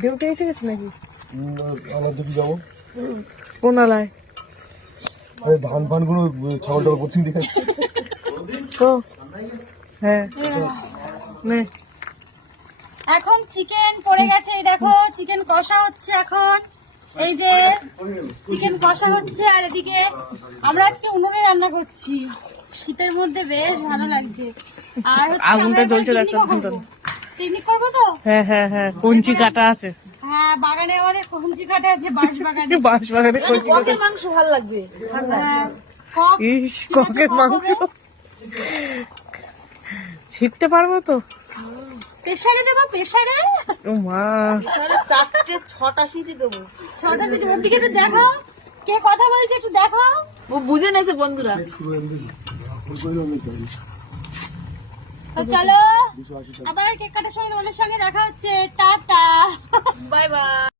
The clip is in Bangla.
ডিউটি এসে গেছে নাকি? আলার দিকে যাবো। কোন আলায়? আরে ধান ফান গুলো ছাগল টাগল করছি দেখে। তো হ্যাঁ নে। এখন চিকেন পড়ে গেছে, এই দেখো চিকেন কষা হচ্ছে এখন। এই যে চিকেন কষা হচ্ছে, আর এদিকে আমরা আজকে উনুনে রান্না করছি। শীতের মধ্যে বেশ ভালো লাগছে। আর আগুনটা জ্বলছে দেখো। পিকনিক করবো তো? হ্যাঁ হ্যাঁ হ্যাঁ, কঞ্চি কাটা আছে। হ্যাঁ, বাগানে আমাদের কঞ্চি কাটা আছে, বাঁশ বাগানে। বাঁশ বাগানে কঞ্চি কাটা। মাংস ভালো লাগবে। হ্যাঁ, কক। ইস, ককের মাংস ছিটতে পারবো তো? প্রেসারে দেবো, প্রেসারে। ও মা, 4-6টা সিটি দেবো। 6টা সিটি। ওর দিকে একটু দেখো, কে কথা বলছে একটু দেখো। ও বুঝে নেছে বন্ধুরা। তো চলো, আবার কেক কাটার সময় তোমাদের সঙ্গে দেখা হচ্ছে। টাটা।